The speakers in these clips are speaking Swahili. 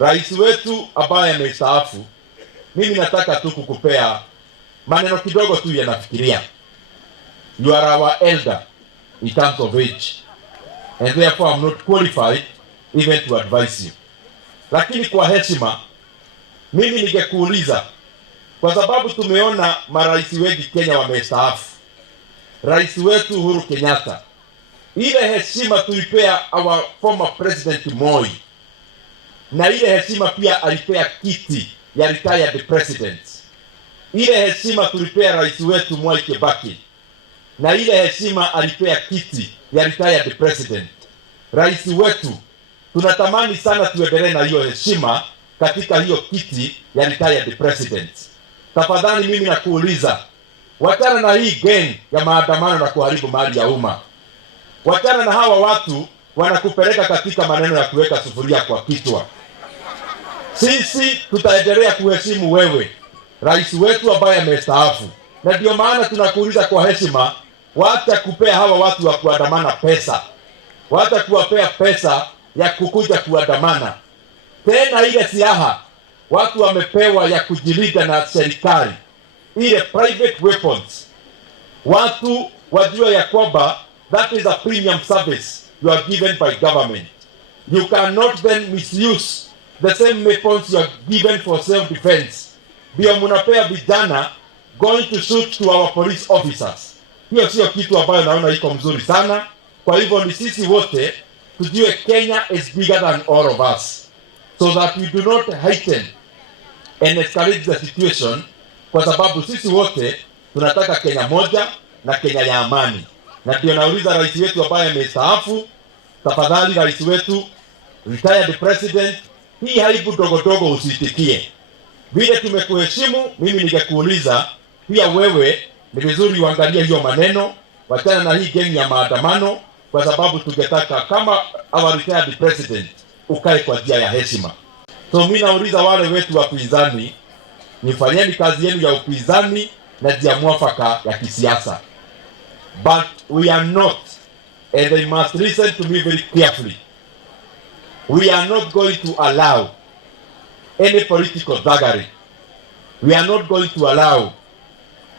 rais wetu ambaye amestaafu, mimi nataka tu kukupea maneno kidogo tu yanafikiria. You are our elder in terms of age, and therefore I'm not qualified even to advise you. Lakini kwa heshima, mimi ningekuuliza, kwa sababu tumeona marais wengi Kenya wamestaafu. Rais wetu Uhuru Kenyatta, ile heshima tulipea our former president Moi, na ile heshima pia alipea kiti ya retired president. Ile heshima tulipea rais wetu Mwai Kibaki, na ile heshima alipea kiti ya retired president. Rais wetu tunatamani sana tuendelee na hiyo heshima katika hiyo kiti ya retired president. Tafadhali mimi nakuuliza, wachana na hii gang ya maandamano na kuharibu mali ya umma. Wachana na hawa watu wanakupeleka katika maneno ya kuweka sufuria kwa kichwa. Sisi tutaendelea kuheshimu wewe, rais wetu ambaye amestaafu. Na ndio maana tunakuuliza kwa heshima, wacha kupea hawa watu wa kuandamana pesa. Wacha kuwapea pesa ya kukuja kuandamana. Tena ile silaha watu wamepewa ya kujilinda na serikali, ile private weapons, watu wajua ya kwamba that is a premium service you are given by government. You cannot then misuse the same weapons you are given for self-defense. Ndio mnapea vijana going to shoot to our police officers. Hiyo sio kitu ambayo naona iko mzuri sana. Kwa hivyo ni sisi wote tujue Kenya is bigger than all of us, so that we do not heighten and escalate the situation, kwa sababu sisi wote tunataka Kenya moja na Kenya ya amani. Na ndio nauliza rais wetu ambaye amestaafu, tafadhali rais wetu, retired president, hii haibu dogo dogo usitikie. Vile tumekuheshimu, mimi ningekuuliza pia wewe, ni vizuri uangalie hiyo maneno, wachana na hii gang ya maandamano, kwa sababu tungetaka kama our retired president ukae kwa njia ya heshima. So mimi nauliza wale wetu wa upinzani, nifanyeni kazi yenu ya upinzani na njia mwafaka ya kisiasa. But we are not, and they must listen to me very carefully, we are not going to allow any political thuggery. We are not going to allow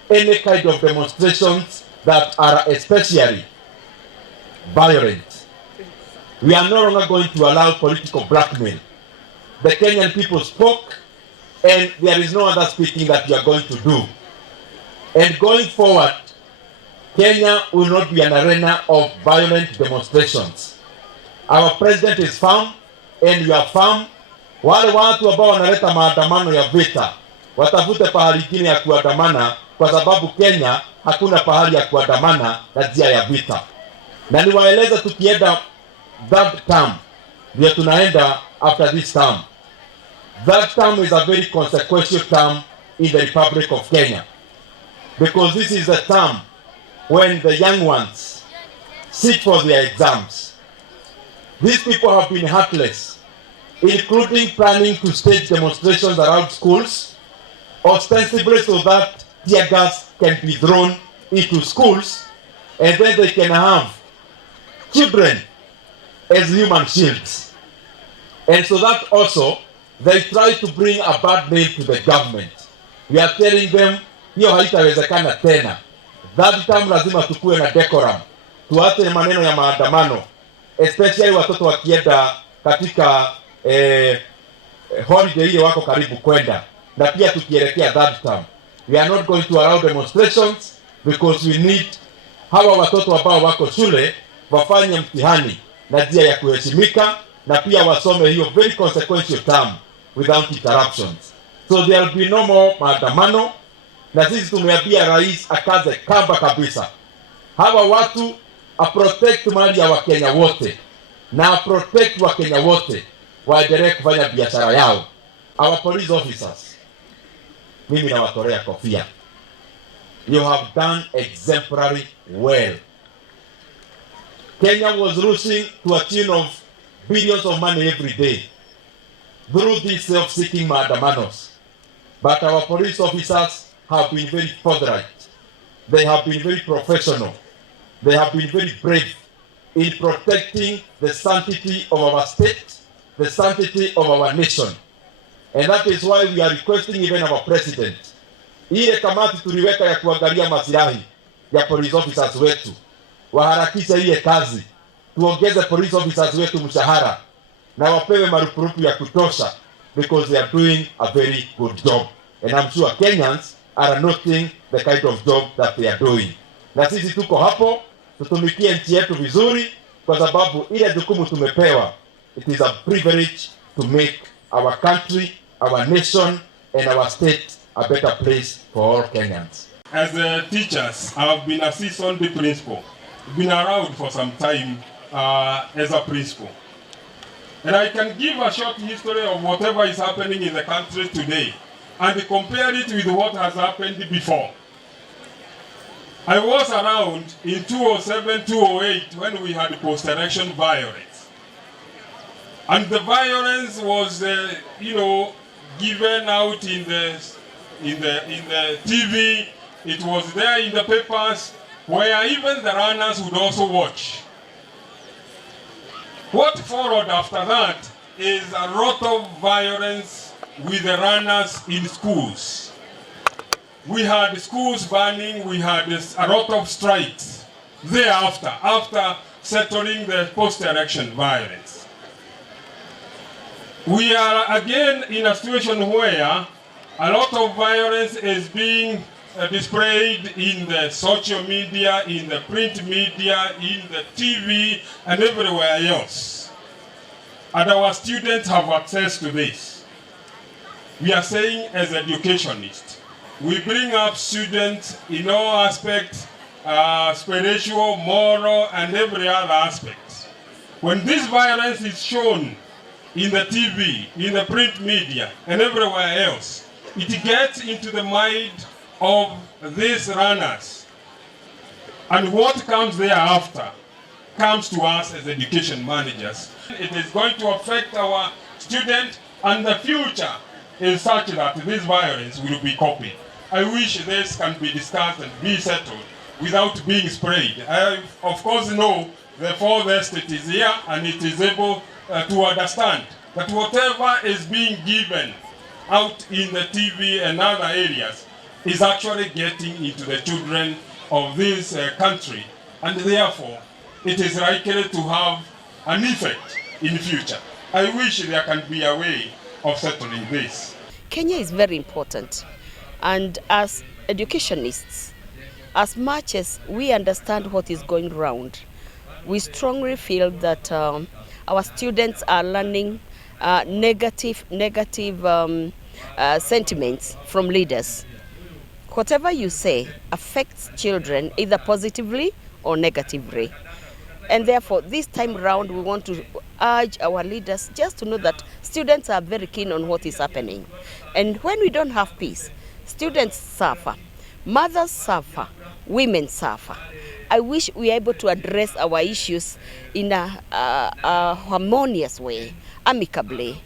any kind of demonstrations that are especially violent. We are no longer going to allow political blackmail. The Kenyan people spoke, and there is no other speaking that we are going to do. And going forward, Kenya will not be an arena of violent demonstrations. Our president is firm, and you are firm. Wale watu ambao wanaleta maandamano ya vita, watafute pahali ingine ya kuandamana, kwa sababu Kenya hakuna pahali ya kuandamana na njia ya vita. Na niwaeleza tukienda that term, ndio tunaenda after this term. That term is a very consequential term in the Republic of Kenya, because this is a term when the young ones sit for their exams. These people have been heartless, including planning to stage demonstrations around schools, ostensibly so that tear gas can be thrown into schools, and then they can have children as human shields. And so that also, they try to bring a bad name to the government. We are telling them, hiyo haitawezekana tena. That time lazima tukue na decorum. Tuache maneno ya maandamano, especially watoto wakienda katika holiday ile wako karibu kwenda. Na pia tukielekea that time, we are not going to allow demonstrations, because we need hawa watoto ambao wako shule wafanye mtihani na njia ya kuheshimika, na pia wasome hiyo very consequential term without interruptions. So there will be no more maandamano, na sisi tumeambia rais akaze kamba kabisa. Hawa watu protect mali ya Wakenya wote, na protect Wakenya wote waendelee kufanya biashara yao. Our police officers, mimi nawatolea kofia. You have done exemplary well. Kenya was losing to a tune of billions of money every day through these self-seeking maandamanos. But our police officers have been very forthright. They have been very professional. They have been very brave in protecting the sanctity of our state, the sanctity of our nation. And that is why we are requesting even our president, ile kamati tuliweka ya kuangalia maslahi ya police officers wetu, waharakisha ile kazi, tuongeze police officers wetu mshahara na wapewe marupurupu ya kutosha, because they are doing a very good job. And I'm sure Kenyans are noting the kind of job that they are doing. Na sisi tuko hapo tutumikie nchi yetu vizuri, kwa sababu ile jukumu tumepewa. It is a privilege to make our country, our nation and our state a better place for all Kenyans. As teachers, I've been a seasoned principal. Been around for some time as a principal. And I can give a short history of whatever is happening in the country today and compare it with what has happened before. I was around in 2007, 2008 when we had post-election violence. And the violence was, given out in the TV. It was there in the papers, where even the runners would also watch. What followed after that is a lot of violence with the runners in schools. We had schools burning, we had a lot of strikes thereafter, after settling the post-election violence. We are again in a situation where a lot of violence is being displayed in the social media, in the print media, in the TV, and everywhere else. And our students have access to this. We are saying, as educationists, we bring up students in all aspects, spiritual, moral, and every other aspect. When this violence is shown in the TV, in the print media, and everywhere else, it gets into the mind of these runners. And what comes thereafter comes to us as education managers. It is going to affect our students, and the future is such that this violence will be copied. I wish this can be discussed and be settled without being sprayed. I, of course, know the fourth estate is here and it is able to understand that whatever is being given out in the TV and other areas is actually getting into the children of this country, and therefore it is likely to have an effect in the future. I wish there can be a way of settling this. Kenya is very important, and as educationists, as much as we understand what is going round, we strongly feel that our students are learning negative sentiments from leaders. Whatever you say affects children either positively or negatively. And therefore, this time round, we want to urge our leaders just to know that students are very keen on what is happening. And when we don't have peace, students suffer, mothers suffer, women suffer. I wish we are able to address our issues in a harmonious way, amicably.